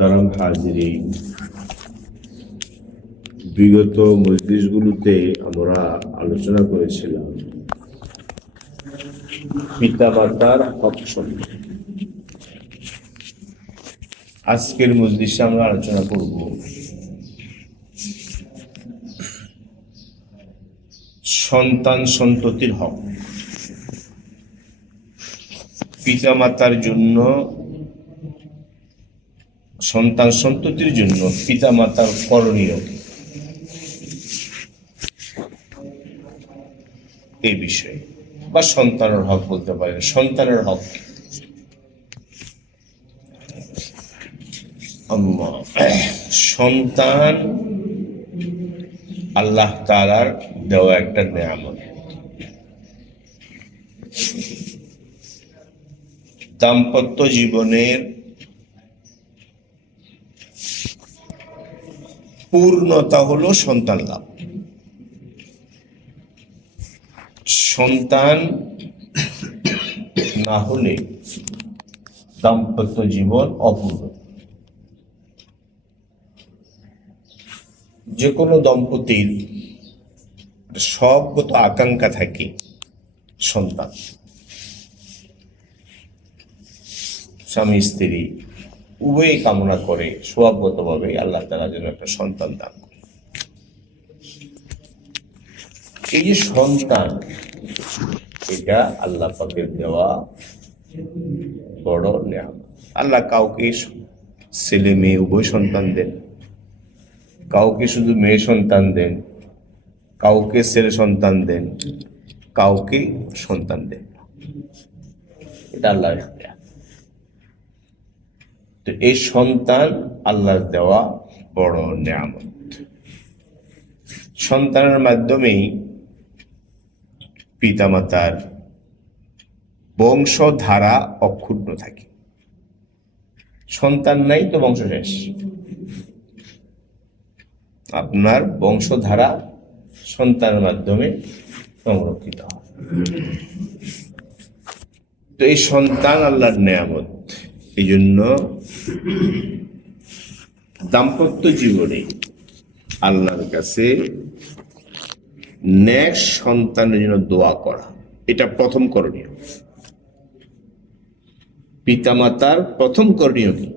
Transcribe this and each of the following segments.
মোহতারাম হাজিরিন, বিগত মজলিসগুলোতে আমরা আলোচনা করেছিলাম পিতামাতার হক সম্পর্কে। আজকের মজলিসে আমরা আলোচনা করব সন্তান সন্ততির হক। পিতামাতার জন্য, সন্তান সন্ততির জন্য পিতামাতার করণীয় এই বিষয়ে, বা সন্তানের হক বলতে পারেন। সন্তানের হক সন্তান আল্লাহ তাআলার দেওয়া একটা নেয়ামত। দাম্পত্য জীবনের পূর্ণতা হলো সন্তান লাভ। সন্তান না হলে দাম্পত্য জীবন অপূর্ণ। যে কোনো দম্পতির সবগত আকাঙ্ক্ষা থাকে সন্তান। স্বামী স্ত্রী উভয়ই কামনা করে স্বভাবগতভাবে আল্লাহ তাআলা যেন একটা সন্তান দান করে। এই যে সন্তান, এটা আল্লাহ পাকের দেওয়া বড় নেয়ামত। আল্লাহ কাউকে ছেলে মেয়ে উভয় সন্তান দেন, কাউকে শুধু মেয়ে সন্তান দেন, কাউকে ছেলে সন্তান দেন, কাউকে সন্তান দেন। এটা আল্লাহর দেয়া। তো এই সন্তান আল্লাহর দেওয়া বড় নেয়ামত। সন্তানের মাধ্যমেই পিতামাতার বংশধারা অক্ষুণ্ণ থাকে। সন্তান নাই তো বংশ শেষ। আপনার বংশধারা সন্তানের মাধ্যমে সংরক্ষিত হয়। তো এই সন্তান আল্লাহর নেয়ামত। এই জন্য দাম্পত্য জীবনে আল্লাহর কাছে নেক সন্তানের জন্য দোয়া করা, এটা প্রথম করণীয়। পিতামাতার প্রথম করণীয় কি?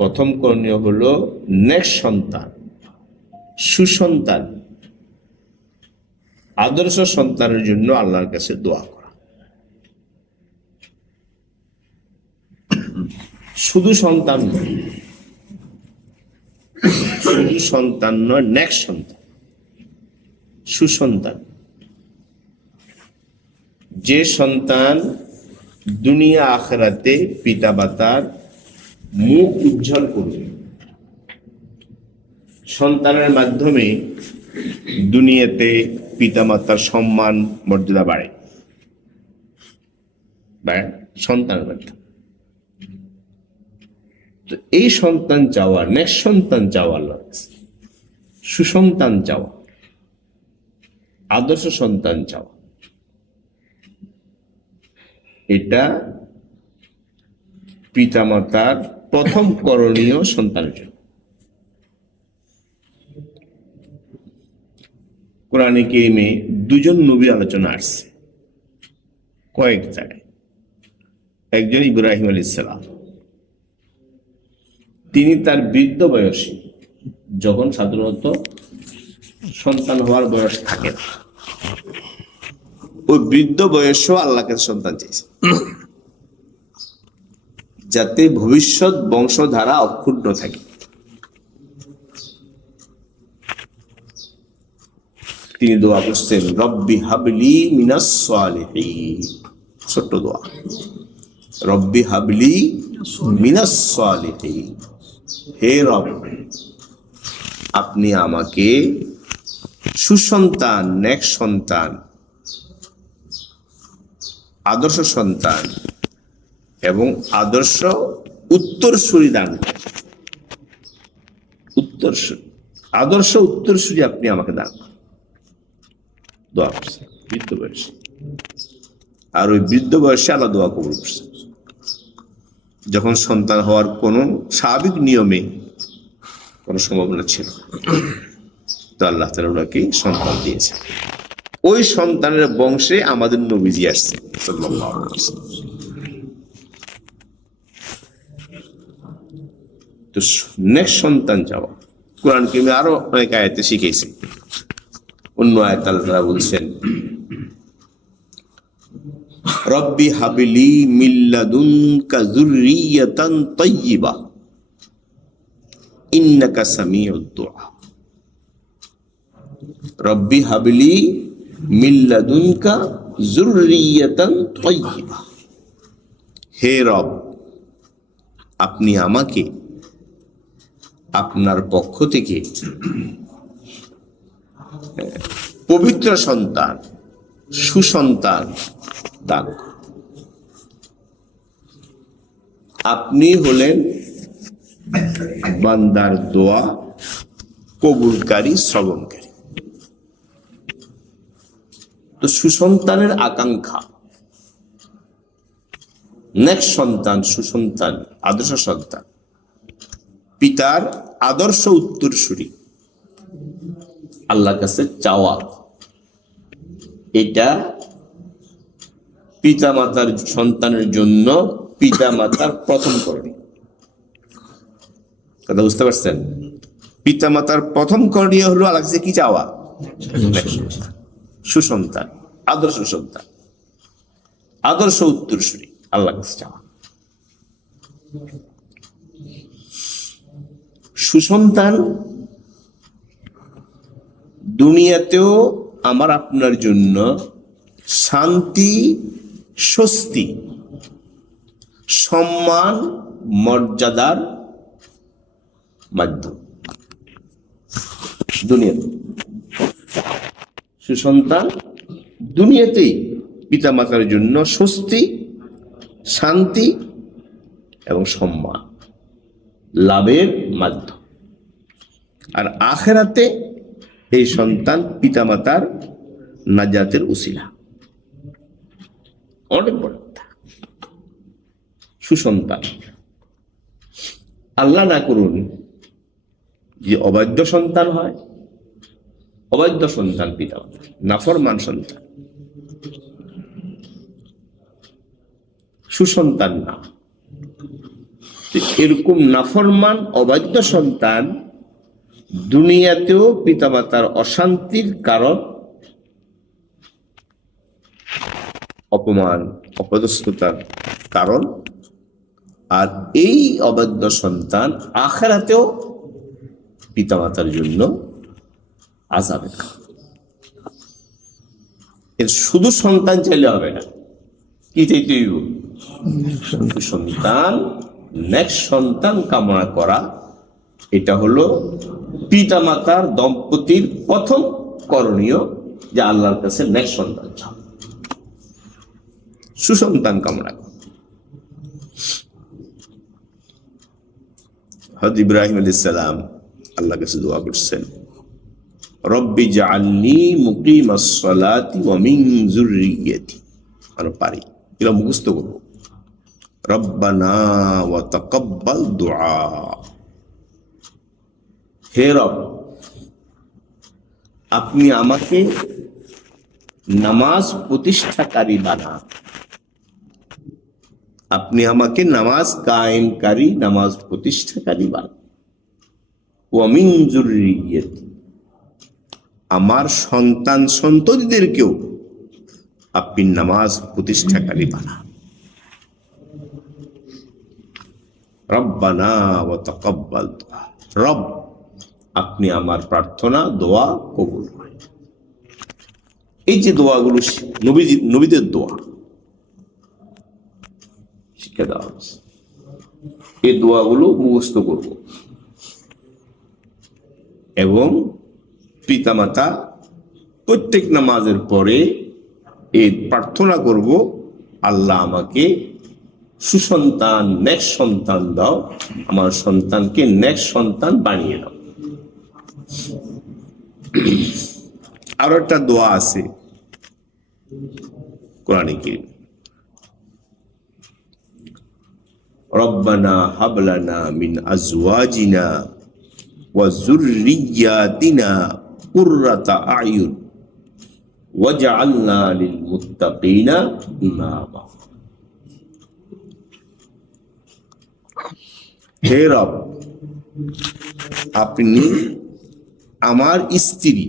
প্রথম করণীয় হলো নেক সন্তান, সুসন্তান, আদর্শ সন্তানের জন্য আল্লাহর কাছে দোয়া করা। শুধু সন্তান নয়, শুধু সন্তান নয়, নেক সন্তান, সুসন্তান। যে সন্তান দুনিয়া আখিরাতে পিতামাতার মুখ উজ্জ্বল করবে, সন্তানের মাধ্যমে দুনিয়াতে পিতামাতার সম্মান মর্যাদা বাড়ে, সন্তানের মাধ্যমে। তো এই সন্তান চাওয়া, নেক্সট সন্তান চাওয়া, সুসন্তান চাওয়া, আদর্শ সন্তান চাওয়া, এটা পিতামাতার প্রথম করণীয় সন্তানের জন্য। কোরআনে কারিমে দুজন নবী আলোচনা আসছে কয়েক জায়গায়। একজন ইব্রাহিম আলাইহিস সালাম, তিনি তার বৃদ্ধ বয়সে, যখন সাধারণত সন্তান হওয়ার বয়স থাকে না, ওই বৃদ্ধ বয়সেও আল্লাহকে সন্তান চেয়েছে, যাতে ভবিষ্যৎ বংশধারা অক্ষুণ্ণ থাকে। তিনি দোয়া করছেন, রব্বি হাবলি মিনাস সালিহিন। ছোট্ট দোয়া, রব্বি হাবলি মিনাস সালিহিন। হে রব, আপনি আমাকে সুসন্তান, নেক সন্তান, আদর্শ সন্তান এবং আদর্শ উত্তরসূরি দান করেন। উত্তরসূরি, আদর্শ উত্তরসূরি আপনি আমাকে দান করেন। দোয়া করছে বৃদ্ধ বয়সে। আর ওই বৃদ্ধ বয়সে আল্লাহ দোয়া কবুল করছে। যখন সন্তান হওয়ার কোনো স্বাভাবিক নিয়মে কোনো সম্ভাবনা ছিল, তো আল্লাহ তাআলা ওনাকে সন্তান দিয়েছে। ওই সন্তানের বংশে আমাদের নবীজি আসছে সাল্লাল্লাহু আলাইহি ওয়াসাল্লাম। তো নেক্সট সন্তান চাওয়া কোরআন কারীমে আরো অনেক আয়াতে শিখেছি। অন্য আয়াত আল্লাহ তাআলা বলছেন, রব্বি হাবলি মিন লাদুনকা যুররিয়াতান তাইয়্যিবা ইন্নাকা সামিউদ দুআ। রব্বি হাবলি মিন লাদুনকা যুররিয়াতান তাইয়্যিবা। হে রব, আপনি আমাকে আপনার পক্ষ থেকে পবিত্র সন্তান, সুসন্তান দান করুন। আপনি হলেন বান্দার দোয়া কবুলকারী, শ্রবণকারী। তো সুসন্তানের আকাঙ্ক্ষা, নেক্সট সন্তান, সুসন্তান, আদর্শ সন্তান, পিতার আদর্শ উত্তরসূরি আল্লাহর কাছে চাওয়া, এটা পিতা মাতার সন্তানের জন্য পিতা মাতার প্রথম করণীয়। কথা বুঝতে পারছেন? পিতা মাতার প্রথম করণীয় হলো আল্লাহর কাছে কি চাওয়া? সুসন্তান, আদর্শ সন্তান, আদর্শ উত্তরসূরি আল্লাহর কাছে চাওয়া। সুসন্তান দুনিয়াতেও আমার আপনার জন্য শান্তি, স্বস্তি, সম্মান, মর্যাদার মাধ্যম। দুনিয়াতে সুসন্তান দুনিয়াতেই পিতা মাতার জন্য স্বস্তি, শান্তি এবং সম্মান লাভের মাধ্যম। আর আখিরাতে এই সন্তান পিতা মাতার নাজাতের উসিলা। অনেক বড় কথা। সুসন্তান, আল্লাহ না করুন যে অবাধ্য সন্তান হয়, অবাধ্য সন্তান পিতা মাতা, নাফরমান সন্তান, সুসন্তান না। এরকম নাফরমান অবাধ্য সন্তান দুনিয়াতেও পিতামাতার অশান্তির কারণ, অপমান, অপদস্থতার কারণ। আর এই অবাধ্য সন্তান আখিরাতেও পিতামাতার জন্য আযাবের কারণ। এর শুধু সন্তান চাইলে হবে না, কি চাইতে হইব? সন্তান, নেক্সট সন্তান কামনা করা। এটা হলো পিতা মাতার দম্পতির প্রথম করণীয়, যে আল্লাহর কাছে নেক্সট সন্তান চাও, সুসন্তান কামনা করা। হযরত ইব্রাহিম আলাইহিস সালাম আল্লাহর কাছে দোয়া করছেন, রব্বি জাআলনি মুকিমাস সালাতি ওয়া মিন যুররিয়্যাতি। আমরা পারি, এগুলো মুখস্থ করব। রব্বানা ওয়া তাকাব্বাল দুআ। হে রব, আপনি আমাকে নামাজ প্রতিষ্ঠাকারী বানান। আপনি আমাকে নামাজ কায়েমকারী, নামাজ প্রতিষ্ঠাকারী বানান। ওয়া মিন যুররিয়্যাতি, আমার সন্তান সন্ততিদেরকেও আপনি নামাজ প্রতিষ্ঠাকারী বানান। রব্বানা ওয়া তাকাব্বাল দুআ। রব, আপনি আমার প্রার্থনা, দোয়া কবুল করেন। এই যে দোয়াগুলো নবীদের দোয়া শিক্ষা দেওয়া হচ্ছে, এই দোয়াগুলো মুখস্থ করব এবং পিতামাতা প্রত্যেক নামাজের পরে এই প্রার্থনা করব, আল্লাহ আমাকে সুসন্তান, নেক্সট সন্তান দাও, আমার সন্তানকে নেক্সট সন্তান বানিয়ে দাও। আরো একটা দোয়া আছে কোরআনে কারীমে, রব্বানা হাবলানা মিন আজওয়াজিনা ওয়া যুররিয়াতিনা কুররাতা আয়ুন ওয়াজআলনা লিল মুত্তাকিনা ইমামা। হে রব, আপনি আমার স্ত্রী,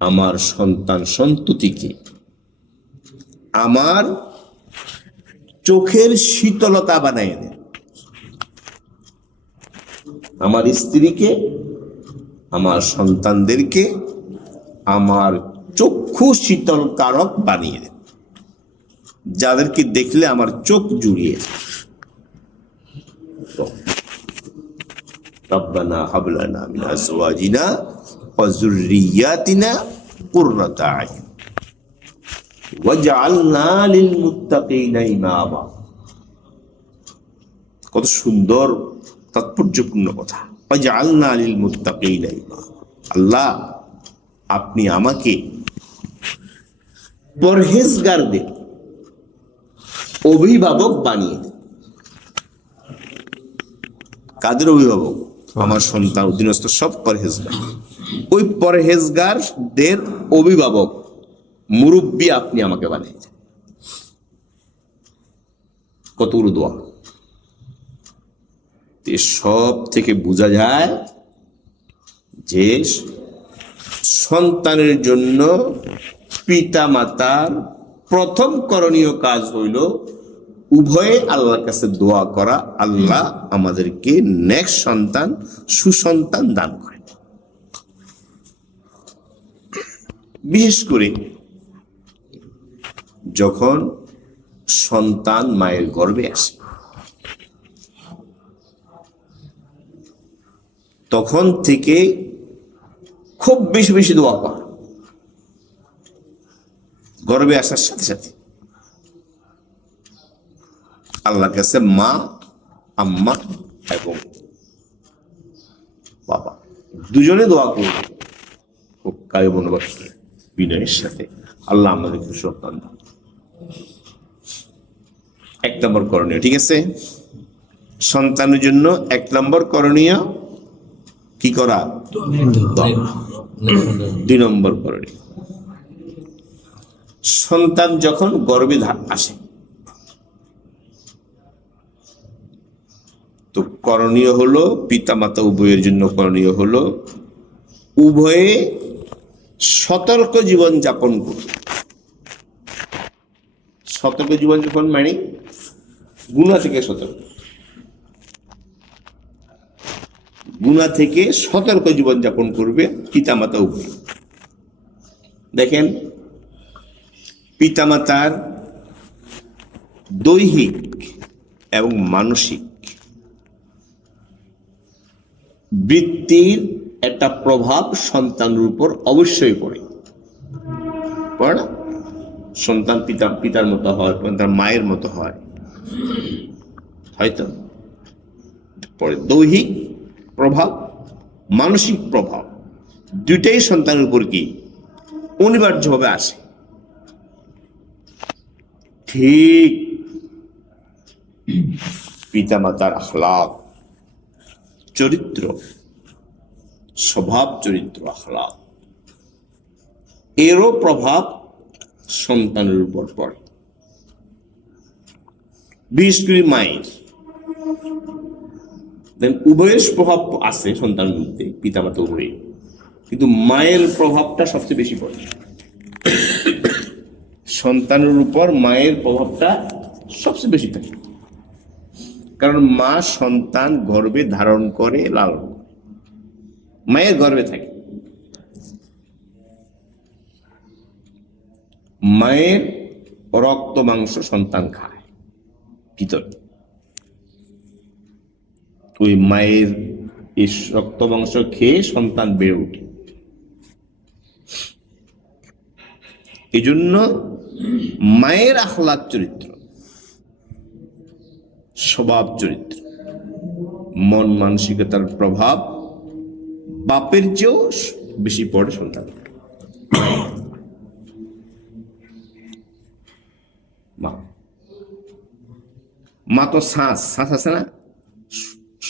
আমার সন্তান সন্ততিকে আমার চোখের শীতলতা বানাইয়ে দেন। আমার স্ত্রীকে, আমার সন্তানদেরকে আমার চক্ষু শীতল কারক বানিয়ে দেন, যাদেরকে দেখলে আমার চোখ জুড়িয়ে। রব্বানা হাবলানা মিন আজওয়াজিনা ওয়া যুররিয়াতিনা কুররাতা আয়ুন ওয়াজআলনা লিল মুত্তাকিনা ইমামা। কত সুন্দর তাৎপর্যপূর্ণ কথা। ওয়াজআলনা লিল মুত্তাকিনা ইমামা। আল্লাহ, আপনি আমাকে পরহেজগারদের অভিভাবক বানিয়ে দেন। কাদের অভিভাবক? আমার সন্তান অধীনস্থ সব পরহেজগার। ওই পরহেজগারদের অভিভাবক, মুরব্বী আপনি আমাকে বানিয়ে দেন। কতগুলো দোয়া! সব থেকে বোঝা যায় যে সন্তানের জন্য পিতা মাতার প্রথম করণীয় কাজ হইল উভয়ে আল্লাহর কাছে দোয়া করা, আল্লাহ আমাদেরকে নেক্সট সন্তান, সুসন্তান দান করেন। বিশেষ করে যখন সন্তান মায়ের গর্ভে আসে, তখন থেকে খুব বেশি বেশি দোয়া করা। গর্ভে আসার সাথে সাথে আল্লাহর কাছে মা, আম্মা এবং বাবা দুজনে দোয়া করবে খুব কায় মনোভাব বিনয়ের সাথে, আল্লাহ আমাদেরকে সন্তান দান। 1 নম্বর করণীয়। ঠিক আছে, সন্তানের জন্য 1 নম্বর করণীয় কি করা? 2 নম্বর করণীয়, সন্তান যখন গর্ভে আসে তো করণীয় হলো, পিতা মাতা উভয়ের জন্য করণীয় হলো উভয়ে সতর্ক জীবন যাপন করবে। সতর্ক জীবন যাপন মানে গুনাহ থেকে সতর্ক, গুনাহ থেকে সতর্ক জীবন যাপন করবে পিতা মাতা উভয়। দেখেন, পিতামাতার দৈহিক এবং মানসিক বৃত্তির একটা প্রভাব সন্তানের উপর অবশ্যই পড়ে না? সন্তান পিতার মতো হয়, তার মায়ের মতো হয়, হয়তো পরে দৈহিক প্রভাব, মানসিক প্রভাব দুইটাই সন্তানের উপর কি অনিবার্যভাবে আসে। ঠিক পিতামাতার আখলাক, চরিত্র, স্বভাব চরিত্র, আখলাক, এরও প্রভাব সন্তানের উপর পড়ে। বিশেষ করে মায়ের, উভয়ের প্রভাব আছে সন্তানের মধ্যে, পিতামাতা উভয়, কিন্তু মায়ের প্রভাবটা সবচেয়ে বেশি পড়ে। সন্তানের উপর মায়ের প্রভাবটা সবচেয়ে বেশি থাকে, কারণ মা সন্তান গর্ভে ধারণ করে, লালন করে, মায়ের গর্ভে থাকে। মায়ের রক্ত মাংস সন্তান খায় ভিতরে, ওই মায়ের এই রক্ত মাংস খেয়ে সন্তান বেড়ে ওঠে। এই জন্য মায়ের আখলাক চরিত্র, স্বভাব চরিত্র, মন মানসিকতার প্রভাব বাপের চেয়েও বেশি পড়ে সন্তান। মা মা তো শ্বাস আছে না,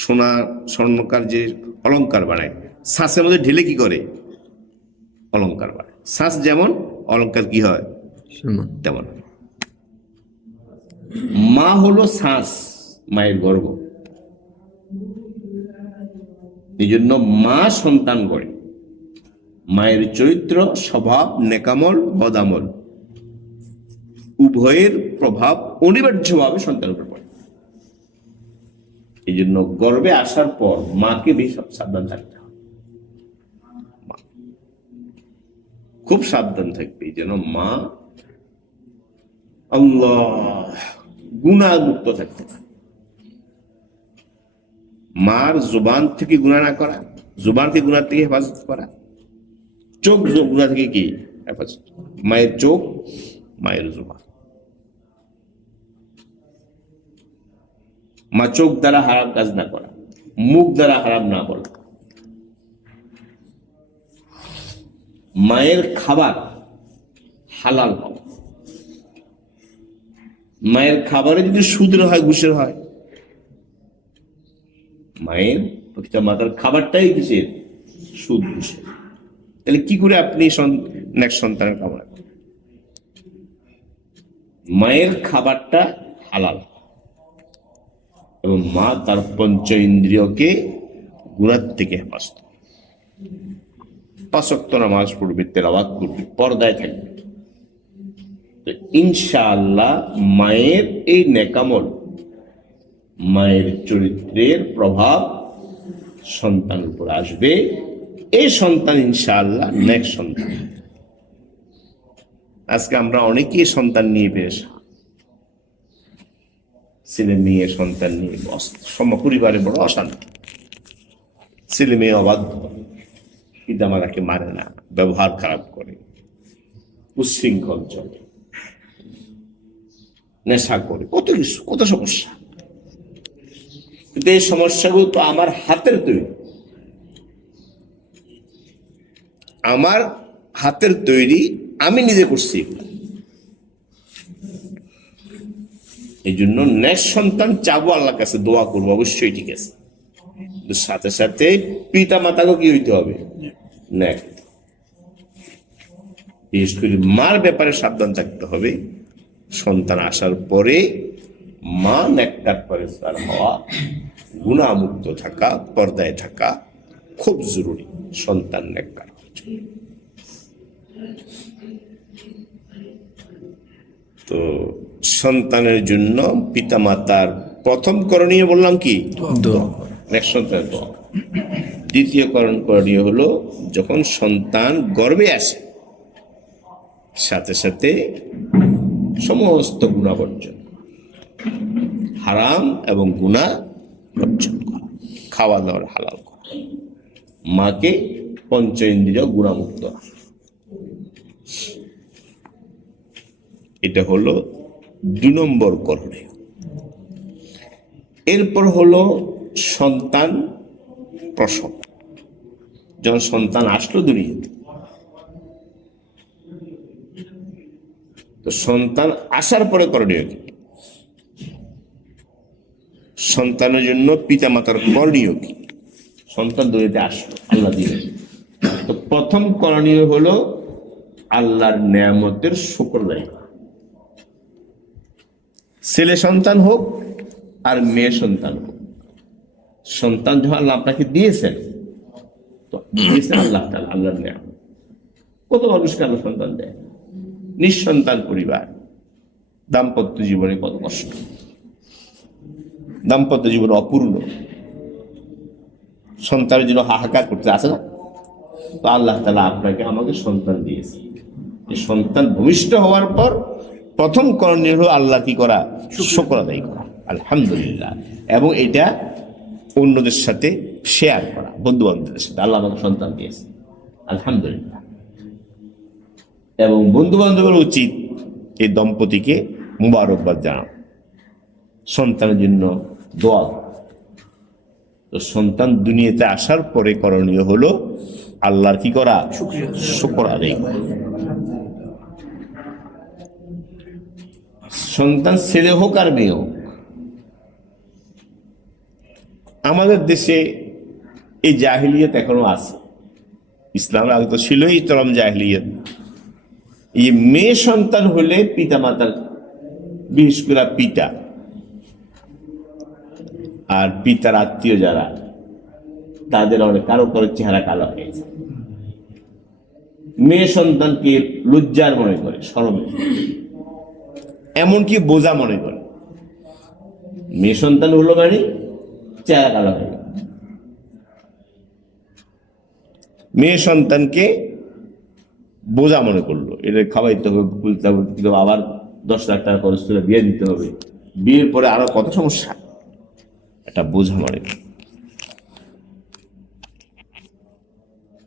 সোনা স্বর্ণকার যে অলংকার বানায়, শ্বাসের মধ্যে ঢেলে কি করে অলংকার বানায়। শ্বাস যেমন, অলংকার কি হয় তেমন। মা হলো শ্বাস, মায়ের গর্ভ। এই জন্য মা সন্তান করে। মায়ের চরিত্র, স্বভাব, নেকামল, বদামল উভয়ের প্রভাব অনিবার্যভাবে সন্তানের উপর পড়ে। এই জন্য গর্ভে আসার পর মাকে বেশি সাবধান থাকতে হবে, খুব সাবধান থাকবে যেন মা আল্লাহ গুনাহমুক্ত থাকতে পারে। মার জুবান থেকে গুনাহ না করা, জুবান থেকে গুনাহ থেকে হেফাজত করা, চোখ গুনাহ থেকে কি হেফাজত, মায়ের চোখ, মায়ের জুবান। মা চোখ দ্বারা হারাম কাজ না করা, মুখ দ্বারা হারাম না বলা, মায়ের খাবার হালাল হওয়া। মায়ের খাবারে যদি সুদের হয়, ঘুষের হয়, মায়ের প্রতিটা মাতার খাবারটাই কিসের? সুদ, ঘুষের। তাহলে কি করে আপনি নেক্সট সন্তানের কামনা করেন? মায়ের খাবারটা হালাল এবং মা তার পঞ্চ ইন্দ্রিয়কে গুনাহ থেকে হেফাজত, 5 ওয়াক্ত নামাজ পড়বে, তেলাওয়াত করবে, পর্দায় থাকবে। তো ইনশাআল্লাহ মায়ের এই নেকামল, মায়ের চরিত্রের প্রভাব সন্তানের উপর আসবে। এই সন্তান ইনশাআল্লাহ নেক্সট সন্তান। আজকে আমরা অনেকেই সন্তান নিয়ে বেশ, ছেলে মেয়ে সন্তান নিয়ে পরিবারে বড় অশান্তি। ছেলে মেয়ে অবাধ্য, পিতামাতাকে মারে না, ব্যবহার খারাপ করে, উচ্ছৃঙ্খল চলে, নেশা করে, কত কিছু, কত সমস্যা। কিন্তু এই সমস্যাগুলো তো আমার হাতের তৈরি, আমার হাতের তৈরি, আমি নিজে করছি। এই জন্য নেক্সট সন্তান চাবো আল্লাহর কাছে, দোয়া করবো, অবশ্যই ঠিক আছে। সাথে সাথে পিতা মাতাকেও কি হইতে হবে? নেক্সট, বিশেষ করে মার ব্যাপারে সাবধান থাকতে হবে। সন্তান আসার পরে মা নেককার পরেজগার হওয়া, গুনাহমুক্ত থাকা, পর্দায় থাকা খুব জরুরি সন্তান নেককার। তো সন্তানের জন্য পিতামাতার প্রথম করণীয় বললাম কি? নেক্সট সন্তানের দোয়া। দ্বিতীয় করণীয় হলো যখন সন্তান গর্ভে আসে, সাথে সাথে সমস্ত গুনাহ বর্জন, হারাম এবং গুনাহ বর্জন করা, খাওয়া দাওয়ার হালাল করা, মাকে পঞ্চ ইন্দ্রিয় গুনাহমুক্ত রাখা। এটা হলো 2 নম্বর করণীয়। এরপর হলো সন্তান প্রসব। যখন সন্তান আসলো দুনিয়াতে, তো সন্তান আসার পরে করণীয় কি? সন্তানের জন্য পিতা মাতার করণীয় কি? সন্তান দুনিয়াতে আসলো, আল্লাহ দিলেন, তো প্রথম করণীয় হলো আল্লাহর নেয়ামতের শুকর আদায় করা। ছেলে সন্তান হোক আর মেয়ে সন্তান হোক, সন্তান যখন আল্লাহ আপনাকে দিয়েছেন, তো দিয়েছেন আল্লাহ তাআলা, আল্লাহর নেয়ামত। কত মানুষকে আল্লাহ সন্তান দেয়, নিঃসন্তান পরিবার, দাম্পত্য জীবনে কত কষ্ট, দাম্পত্য জীবন অপূর্ণ, সন্তানের জন্য হাহাকার করতে আছে না? তো আল্লাহ তাআলা আপনাকে আমাকে সন্তান দিয়েছে। এই সন্তান ভূমিষ্ঠ হওয়ার পর প্রথম করণীয় হলো আল্লাহ কি করা? শুকর আদায় করা, আলহামদুলিল্লাহ। এবং এটা অন্যদের সাথে শেয়ার করা, বন্ধু বান্ধবদের সাথে, আল্লাহ আমাকে সন্তান দিয়েছে, আলহামদুলিল্লাহ। এবং বন্ধু বান্ধবের উচিত এই দম্পতিকে মুবারকবাদ জানানো, সন্তানের জন্য দোয়া। তো সন্তান দুনিয়াতে আসার পরে করণীয় হলো আল্লাহর কি করা? শুকর আদায় করা। সন্তান ছেলে হোক আর মেয়ে হোক, আমাদের দেশে এই জাহিলিয়ত এখনো আছে। ইসলামের আগে তো ছিলই চরম জাহিলিয়ত। এই মেয়ে সন্তান হলে পিতা মাতার, বিশেষ করে পিতা আর পিতার আত্মীয় যারা, তাদের অনেক কারো কারো চেহারা কালো হয়েছে। মেয়ে সন্তানকে লজ্জার মনে করে, শরমের, এমনকি বোঝা মনে করে। মেয়ে সন্তান হলো মানে চেহারা কালো হয়ে গেল। মেয়ে সন্তানকে বোঝা মনে করলো, এদের খাওয়াইতে হবে, খুলতে হবে, আবার 10 লাখ টাকা খরচ করে বিয়ে দিতে হবে, বিয়ের পরে আরো কত সমস্যা, এটা বোঝা মনে করে।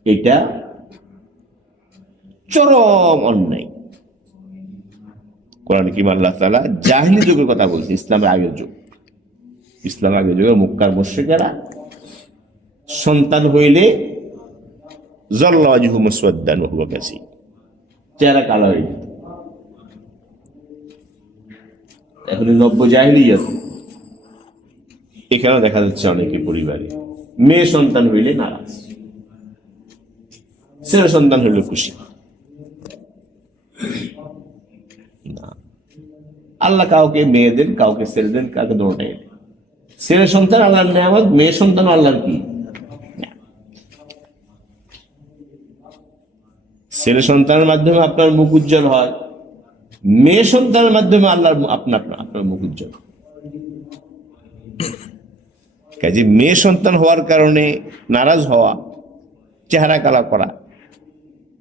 এটা চরম অন্যায়। কোরআনে কারীমে আল্লাহ তাআলা জাহিলি যুগের কথা বলছে, ইসলামের আগের যুগ। ইসলামের আগের যুগে মক্কার মুশরিকেরা সন্তান হইলে যাল্লা ওয়াজহু মুসওয়াদ্দান ওয়া হুয়া কাযীব, চেহারা কালো হয়ে যেত। এখন নব্য জাহিলিয়ত, এখানেও দেখা যাচ্ছে অনেকে পরিবারে মেয়ে সন্তান হইলে নারাজ, ছেলে সন্তান হইলে খুশি। না, আল্লাহ কাউকে মেয়ে দেন, কাউকে ছেলে দেন, কাউকে দোটাই দেন। ছেলে সন্তান আল্লাহর নেয়ামত, মেয়ে সন্তান আল্লাহর কি? ছেলে সন্তানের মাধ্যমে আপনার মুখ উজ্জ্বল হয়, মেয়ে সন্তানের মাধ্যমে আল্লাহর আপনার মুখ উজ্জ্বল। কাজে মেয়ে সন্তান হওয়ার কারণে নারাজ হওয়া, চেহারা কালা করা,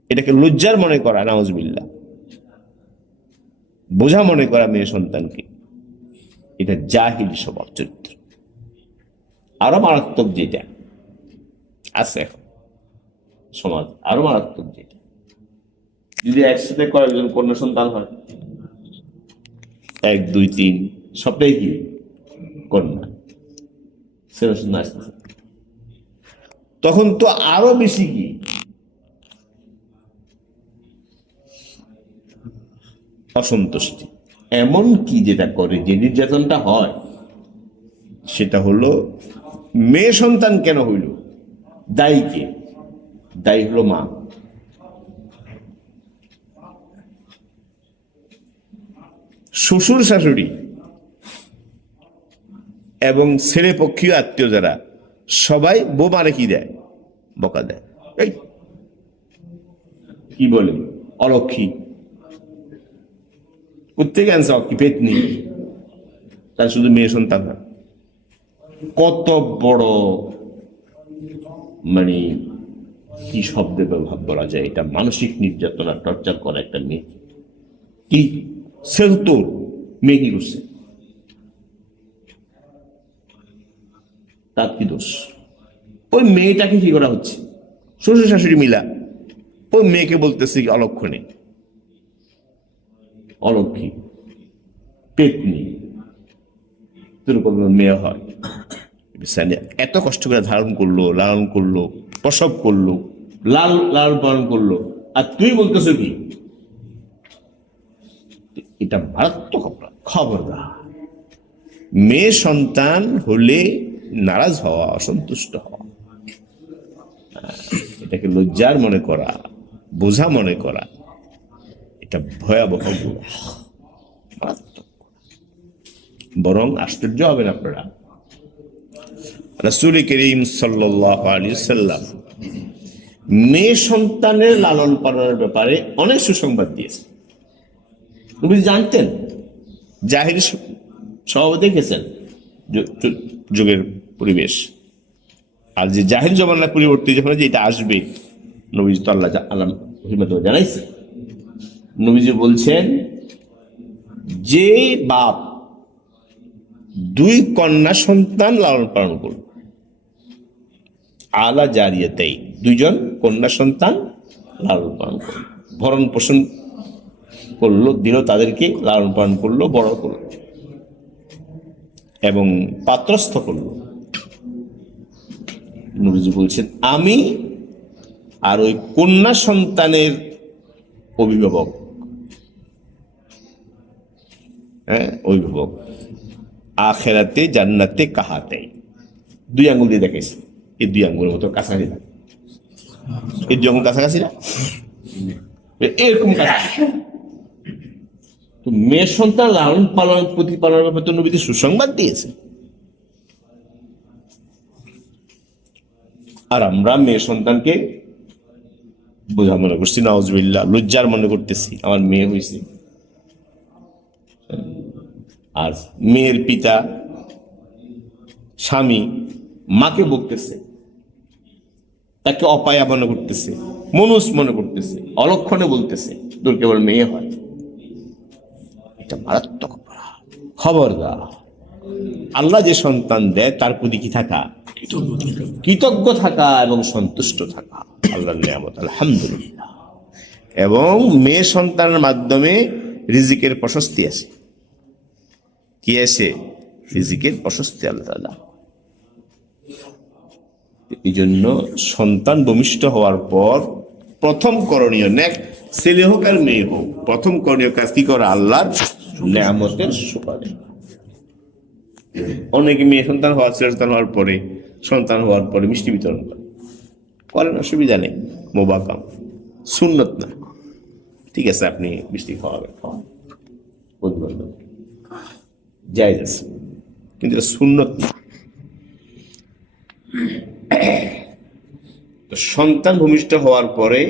এটাকে লজ্জার মনে করা, নাউজুবিল্লাহ, বোঝা মনে করা মেয়ে সন্তানকে, এটা জাহিল স্বভাব চরিত্র। আরো মারাত্মক যেটা আছে এখন সমাজ, আরো মারাত্মক যেটা, যদি একসাথে কয়েকজন কন্যা সন্তান হয়, 1, 2, 3 সবটাই কি কন্যা, ছেলে সন্তান আসতেছে, তখন তো আরো বেশি কি অসন্তুষ্টি। এমন কি যেটা করে, যে নির্যাতনটা হয়, সেটা হলো মেয়ে সন্তান কেন হইল, দায়ী কে? দায়ী হলো মা। শ্বশুর শাশুড়ি এবং ছেলে পক্ষীয় আত্মীয় যারা, সবাই বোমারে কি দেয়, বকা দেয়। এই কি বলে, অলক্ষী, কোথেকে আনছে, কি পেতনি, তার শুধু মেয়ে সন্তান না। কত বড় মানে কি শব্দে ব্যবহার বলা যায়, এটা মানসিক নির্যাতনা, টর্চার করা একটা মেয়ে। কি সেল তোর মেয়ে কি করছে, তার কি দোষ? ওই মেয়েটাকে কি করা হচ্ছে, শ্বশুর শাশুড়ি মিলা ওই মেয়েকে বলতেছে কি অলক্ষণে, অলক্ষী, পেতনি, এরকম মেয়ে হয়। এত কষ্ট করে ধারণ করলো, লালন করলো, প্রসব করলো, লালন পালন করলো, আর তুই বলতেছ কি? এটা মারাত্মক অপরাধ। খবরদার, মেয়ে সন্তান হলে নারাজ হওয়া, অসন্তুষ্ট হওয়া, এটাকে লজ্জার মনে করা, বোঝা মনে করা, এটা ভয়াবহ গুনাহ, মারাত্মক। বরং আশ্চর্য হবেন আপনারা, রাসূল করিম সাল্লাল্লাহু আলাইহি ওয়াসাল্লাম মেয়ে সন্তানের লালন পালনের ব্যাপারে অনেক সুসংবাদ দিয়েছেন। আপনি জানতেন, জাহিলি স্বভাব দেখেছেন যুগের পরিবেশ, আর যে জাহিল জমানার পরিবর্তী যখন যেটা আসবে, নবীজি তো আল্লাহ জানাইছে। নবীজি বলছেন, যে বাপ 2 কন্যা সন্তান লালন পালন করল, আলা জারিয়াতাই, 2 কন্যা সন্তান লালন পালন করল, ভরণ পোষণ করলো, দিল তাদেরকে, লালন পালন করলো, বড় করলো এবং পাত্রস্থ করলো। নবীজি বলছেন, আমি আর ওই কন্যা সন্তানের অভিভাবক, অভিভাবক, আখেরাতে জান্নাতে কাহাতে, দুই আঙ্গুল দিয়ে দেখাইছে, এই দুই আঙ্গুলের মতো কাছাকাছি না, এই দুই আঙ্গুল কাছাকাছি না, এরকম কাছাকাছি। তো মেয়ে সন্তান লালন পালন প্রতিপালনের ব্যাপারে তো নবীজি সুসংবাদ দিয়েছে। আর আমরা মেয়ে সন্তানকে বোঝা মনে করছি, নাউজুবিল্লাহ, লজ্জার মনে করতেছি আমার মেয়ে হয়েছে। আর মেয়ের পিতা স্বামী মাকে বকতেছে, তাকে অপায়া মনে করতেছে, মনুষ মনে করতেছে, অলক্ষণে বলতেছে তোর কেবল মেয়ে হয়। এটা মারাত্মক অপরাধ। খবরদার, আল্লাহ যে সন্তান দেয় তার প্রতি কি থাকা, কৃতজ্ঞ থাকা এবং সন্তুষ্ট থাকা আল্লাহর নিয়ামত, আলহামদুলিল্লাহ। এবং মেয়ে সন্তানের মাধ্যমে রিজিকের প্রশস্তি আছে। কি আছে? রিজিকের প্রশস্তি আল্লাহ। এই জন্য সন্তান ভূমিষ্ঠ হওয়ার পর প্রথম করণীয়, নেক ছেলে হোক আর মেয়ে হোক, প্রথম করণীয় কাজ কি করে? আল্লাহর নিয়ামতের সুপারিশ। অনেকে মেয়ে সন্তান হওয়ার, ছেলে সন্তান হওয়ার পরে, সন্তান হওয়ার পরে মিষ্টি বিতরণ করেন, অসুবিধা নেই, মোবাকাম, সুন্নত না। ঠিক আছে, আপনি মিষ্টি খাওয়াবেন, খাওয়ান, জায়েজ আছে, কিন্তু এটা সুন্নত না। তো সন্তান ভূমিষ্ঠ হওয়ার পরে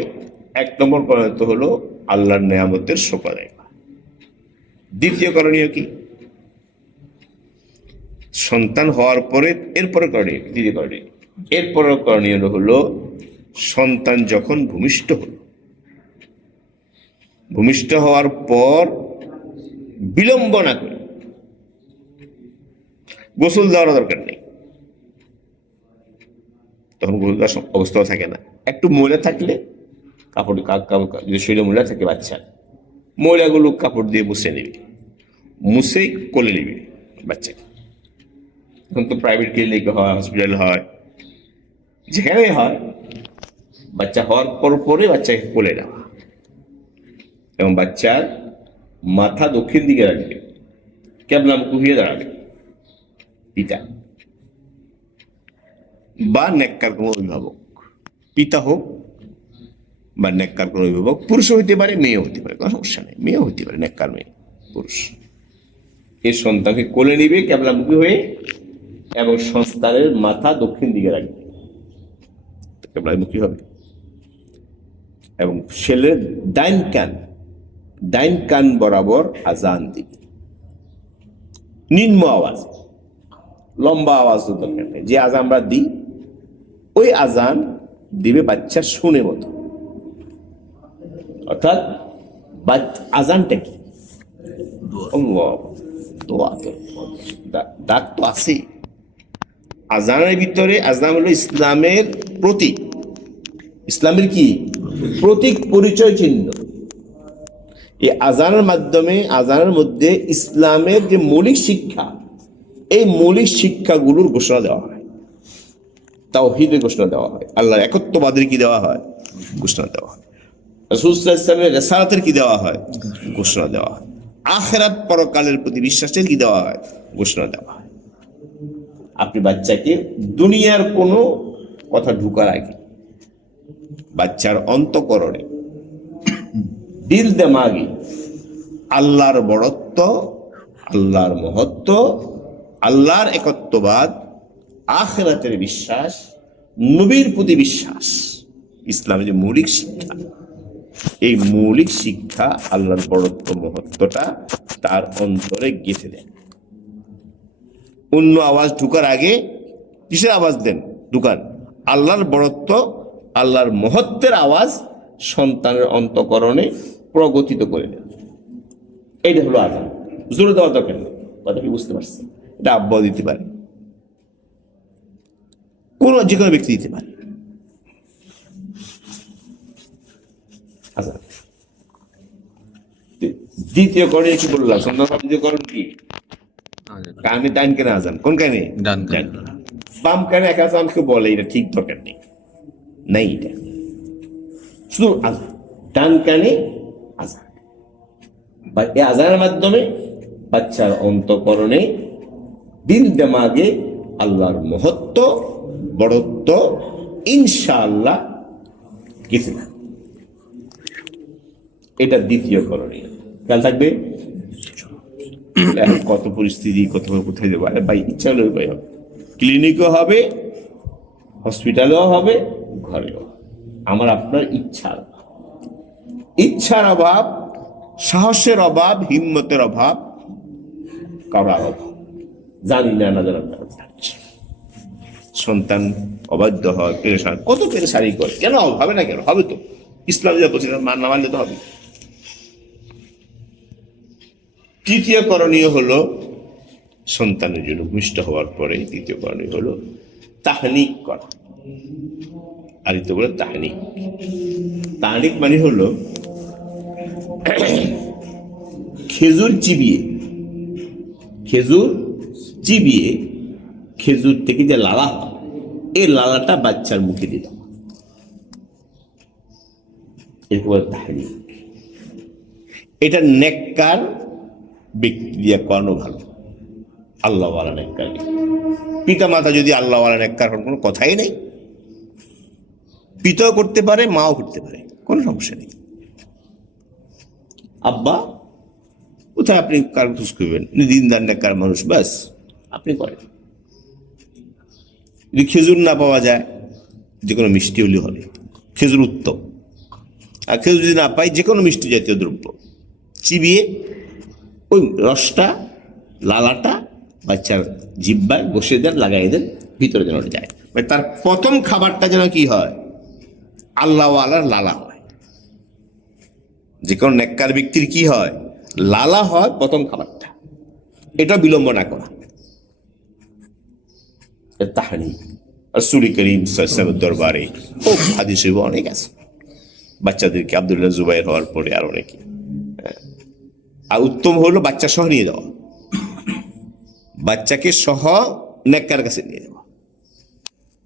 এক নম্বর করণীয় হলো আল্লাহর নিয়ামতের শুকর। দ্বিতীয় করণীয় কি? সন্তান হওয়ার পরে এরপরে করণীয়, দ্বিতীয় করণীয়, এরপরে করণীয় হলো সন্তান যখন ভূমিষ্ঠ হল, ভূমিষ্ঠ হওয়ার পর বিলম্ব না করে, গোসল দেওয়ার দরকার নেই, তখন গোসল দেওয়ার অবস্থাও থাকে না। একটু ময়লা থাকলে কাপড়, যদি শরীরে ময়লা থাকে বাচ্চা, ময়লাগুলো কাপড় দিয়ে মুছে নেবে, মুছে কোলে নেবে বাচ্চাকে। এখন তো প্রাইভেট ক্লিনিক হয়, হসপিটাল হয়, যেখানে হয়, বাচ্চা হওয়ার পরে বাচ্চাকে কোলে নেওয়া এবং বাচ্চার মাথা দক্ষিণ দিকে রাখবে, ক্যাবলামুখী হয়ে দাঁড়াবে পিতা বা নেককার কোনো অভিভাবক, পিতা হোক বা নেককার কোনো অভিভাবক, পুরুষ হইতে পারে, মেয়ে হতে পারে, কোনো সমস্যা নেই, মেয়ে হতে পারে, নেককার মেয়ে, পুরুষ। এই সন্তানকে কোলে নিবে ক্যাবলামুখী হয়ে এবং সন্তানের মাথা দক্ষিণ দিকে রাখবে, ক্যাবলামুখী হবে, এবং ছেলের ডাইন কান বরাবর আজান দিবে, নিম্ন আওয়াজ, লম্বা আওয়াজ তো দরকার নেই, যে আজান আমরা দিই ওই আজান দিবে বাচ্চা শুনে মতো। অর্থাৎ আজানটা কি? ডাক তো আছে আজানের ভিতরে। আজান হলো ইসলামের প্রতীক, ইসলামের কি প্রতীক, পরিচয় চিহ্ন। এই আজানের মাধ্যমে, আজানের মধ্যে ইসলামের যে মৌলিক শিক্ষা, এই মৌলিক শিক্ষাগুলোর ঘোষণা দেওয়া হয়, তাওহীদের ঘোষণা দেওয়া হয়, আল্লাহর একত্ববাদের কি দেওয়া হয়, ঘোষণা দেওয়া হয়, রাসূল সাল্লাল্লাহু আলাইহি ওয়াসাল্লামের রিসালাতের কি দেওয়া হয়, ঘোষণা দেওয়া হয়, আখিরাত পরকালের প্রতি বিশ্বাসের কি দেওয়া হয়, ঘোষণা দেওয়া হয়। আপনি বাচ্চাকে দুনিয়ার কোনো কথা ঢুকার আগে বাচ্চার অন্তঃকরণে, দিল দেমাগে আল্লাহর বড়ত্ব, আল্লাহর মহত্ব, আল্লাহর একত্ববাদ, আখিরাতের বিশ্বাস, নবীর প্রতি বিশ্বাস, ইসলামের যে মৌলিক শিক্ষা, এই মৌলিক শিক্ষা আল্লাহর বড়ত্ব মহত্বটা তার অন্তরে গেঁথে দেন। অন্য আওয়াজ ঢুকার আগে কিসের আওয়াজ দেন? ঢুকান আল্লাহর বড়ত্ব, আল্লাহর মহত্বের আওয়াজ সন্তানের অন্তঃকরণে প্রগতিত করে দেন। এইটা হলো আজান। জোরে দেওয়া দরকার নেই, কথা কি বুঝতে পারছেন? এটা আব্বা দিতে পারে, যে কোনো ব্যক্তি দিতে পারে। আজান। দ্বিতীয় করণীয় কি বললাম? সন্তান দ্বিতীয় করণ কি? কানে ডান কানে আজান। কোন কানে? ডান কানে। বাম কানে এক আজানকে বলে, এটা ঠিক দরকার নেই, নাই, এটা শুধু ডান কানে আজান। এই আজানের মাধ্যমে বাচ্চার অন্তঃকরণে, দিল দেমাগে আল্লাহর মহত্ব, শ্রেষ্ঠত্ব, বড়ত্ব ইনশাআল্লাহ কিছু না। এটা দ্বিতীয় করণীয়। খেয়াল থাকবে। কত পরিস্থিতি, কত কোথায় দেবো, ভাই ইচ্ছা হলে ভাই হবে, ক্লিনিকও হবে, হসপিটালেও হবে, ঘরেও। আমার আপনার ইচ্ছার অভাব, সাহসের অভাব, হিম্মতের অভাব, কারোর অভাব, জানি না না জানা। সন্তান অবাধ্য হয়, পেরেশান, কত পেরেশানি করে, কেন হবে না? কেন হবে? তো ইসলাম যা বলছে না মানলে তো হবে। তৃতীয় করণীয় হলো সন্তানের জন্য ভূমিষ্ঠ হওয়ার পরে তৃতীয় করণীয় হলো তাহনিক করা। আর তো বলে তাহনিক মানে হলো খেজুর চিবিয়ে খেজুর থেকে যে লালা হয়, এই লালাটা বাচ্চার মুখে দিতে হয়, এরকম তাহনিক। এটা নেককার ব্যক্তি দিয়ে করানো ভালো, আল্লাহওয়ালা নেককার। পিতা মাতা যদি আল্লাহওয়ালা নেককার হন, কোনো কথাই নেই। পিতাও করতে পারে, মাও করতে পারে, কোনো সমস্যা নেই। আব্বা কোথায় আপনি কার খোঁজ করবেন? দিনদার নেককার মানুষ, ব্যাস আপনি করেন। যদি খেজুর না পাওয়া যায়, যে কোনো মিষ্টি হলে হবে, খেজুর উত্তম। আর খেজুর যদি না পাই, যে কোনো মিষ্টি জাতীয় দ্রব্য চিবিয়ে ওই রসটা, লালাটা বাচ্চার জিহ্বায় বসিয়ে দেন, লাগাই দেন, ভিতরে যেন যায়। তার প্রথম খাবারটা যেন কি হয়? আল্লাহওয়ালার লালা হয়। যে কোনো নেককার ব্যক্তির কি হয়? লালা হয় প্রথম খাবারটা। এটা বিলম্ব না করা। তাহানি রাসূল করিম সাল্লাল্লাহু আলাইহি ওয়াসাল্লামের দরবারে ও হাদিসে অনেক আছে। বাচ্চাদেরকে আব্দুল্লাহ জুবাইর হওয়ার পরে আর অনেকে। আর উত্তম হলো বাচ্চা সহ নিয়ে যাওয়া, বাচ্চাকে সহ নেককার কাছে নিয়ে যাওয়া।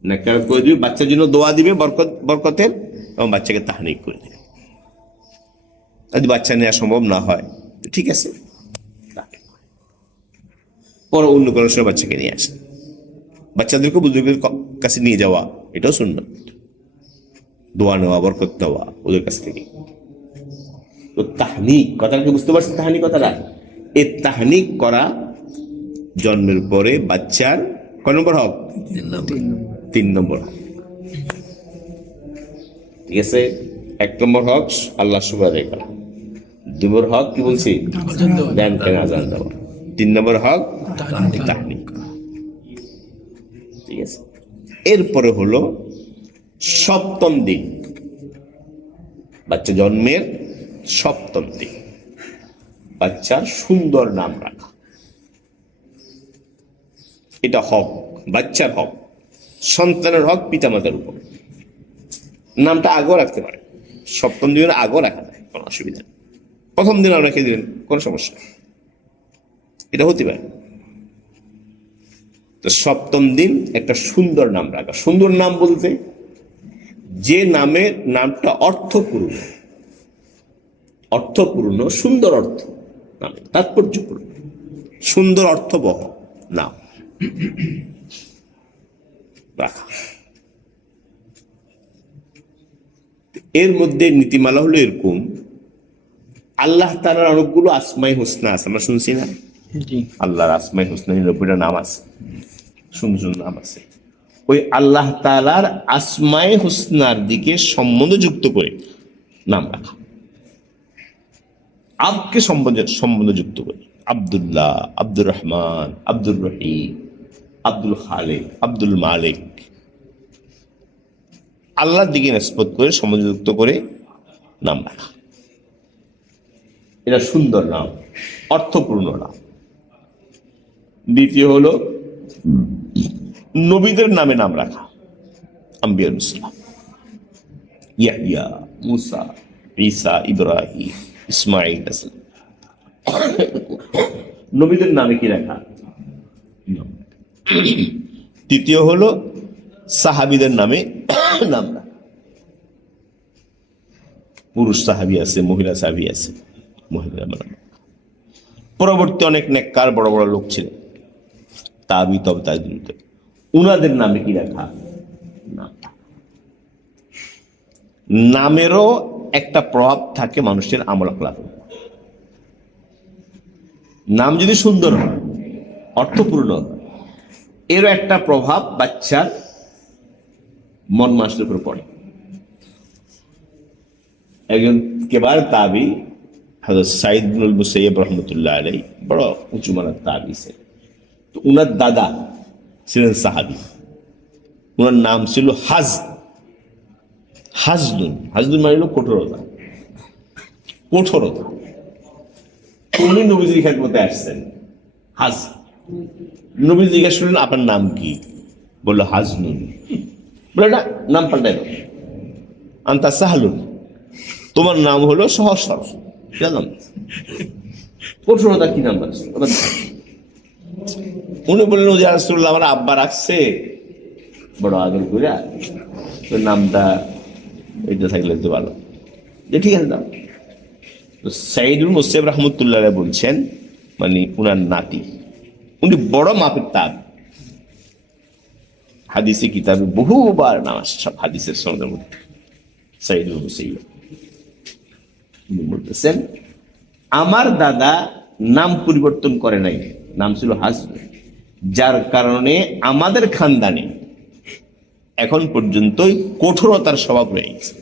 নেককার করে দিবে, বাচ্চার জন্য দোয়া দিবে বরকতের, এবং বাচ্চাকে তাহনিক করে দেবে। যদি বাচ্চা নেওয়া সম্ভব না হয়, ঠিক আছে, পরে অন্য কোনো সময় বাচ্চাকে নিয়ে আসে। বাচ্চাদেরকে বুজুর্গের কাছে নিয়ে যাওয়া, এটাও সুন্নাত। দোয়া নেওয়া, বরকত নেওয়া ওদের কাছ থেকে। তো তাহনিক কথাটা কি বুঝতে পারছেন? তাহনিক কথাটা, এই তাহনিক করা জন্মের পরে বাচ্চার কয় নম্বর হক? 3 নম্বর হক। ঠিক আছে, 1 নম্বর হক আল্লাহ শুকর করা, 2 নম্বর হক কি বলছি? জ্ঞান কেন আজান দেওয়া, 3 নম্বর হক তাহনিক। ঠিক আছে, এরপরে হলো 7ম দিন, বাচ্চা জন্মের 7ম দিন বাচ্চার সুন্দর নাম রাখা। এটা হক, বাচ্চার হক, সন্তানের হক পিতামাতার উপর। নামটা আগেও রাখতে পারে, 7ম দিনের আগেও রাখা যায়, কোনো অসুবিধা নেই। 1ম দিন আর রেখে দিলেন, কোনো সমস্যা নেই, এটা হতে পারে। তো 7ম দিন একটা সুন্দর নাম রাখা। সুন্দর নাম বলতে যে নামটা অর্থপূর্ণ, সুন্দর অর্থ, নামে তাৎপর্যপূর্ণ, সুন্দর অর্থবহ নাম রাখা। এর মধ্যে নীতিমালা হলো এরকম, আল্লাহ তাআলার অনেকগুলো আসমায়ে হুসনা আছে, আমরা শুনছি না? আল্লাহর আসমায়ে হুসনা 90টা নাম আছে, সুন্দর নাম আছে। ওই আল্লাহ তাআলার আসমায়ে হুসনার দিকে সম্বন্ধ যুক্ত করে নাম রাখা। আবকে সম্বন্ধ যুক্ত করে, আব্দুল্লাহ, আব্দুর রহমান, আব্দুর রহিম, আব্দুল খালেক, আব্দুল মালিক, আল্লাহর দিকে নিসবত করে সম্বন্ধ যুক্ত করে নাম রাখা। এটা সুন্দর নাম, অর্থপূর্ণ নাম। দ্বিতীয় হলো নবীদের নামে নাম রাখা। আম্বিয়া ইসলাম, ইয়াহইয়া, মুসা, ঈসা, ইব্রাহিম, ইসমাইল, নবীদের নামে কি রাখা? তৃতীয় হলো সাহাবীদের নামে নাম রাখা। পুরুষ সাহাবী আছে, মহিলা সাহাবী আছে, মহিলা নাম। পরবর্তী অনেক নেককার বড় বড় লোক ছিলেন, তাবি, উনাদের নামে কি রাখা না, নামেরও একটা প্রভাব থাকে মানুষের আমল আখলাক। নাম যদি সুন্দর হয়, অর্থপূর্ণ হয়, এরও একটা প্রভাব বাচ্চার মন মানুষের উপর পড়ে। একজন কেবার তাবি হযরত সাঈদ ইবনুল মুসাইয়্যিব রাহমাতুল্লাহ আলাইহি, বড় উঁচু মানের তাবি ছিলেন। তো উনার দাদা ছিলেন সাহাবী, উনার নাম ছিল হাজলুন। হাজলুন মানে হলো কঠোরতা। উনি নবীজির খেদমতে আসছেন। নবী জিজ্ঞাসা করলেন, আপনার নাম কি? বললো হাজলুন। বলে না, নাম পাল্টাই দাও, আনতা সাহলুন, তোমার নাম হলো সহজ সরল। জানলাম কঠোরতা কি নাম আছে? উনি বললেন, যে রাসূলুল্লাহ, আমার আব্বা রাখছে বড় আদর করে, তোর নামটা এটা থাকলে তো ভালো। যে ঠিক আছে দাও। তো সাঈদুল মুসাইয়্যিব রাহমাতুল্লাহ আলাইহি বলছেন, মানে উনার নাতি, উনি বড় মাপের তাব, হাদিসে কিতাবে বহুবার নাম আসছে, সব হাদিসের সনদের মধ্যে। সাঈদুল মুসাইয়্যিব বলতেছেন, আমার দাদা নাম পরিবর্তন করে নাই, নাম ছিল হাজলুন, যার কারণে আমাদের খানদানে এখন পর্যন্তই কঠোরতার স্বভাব রয়ে গেছে।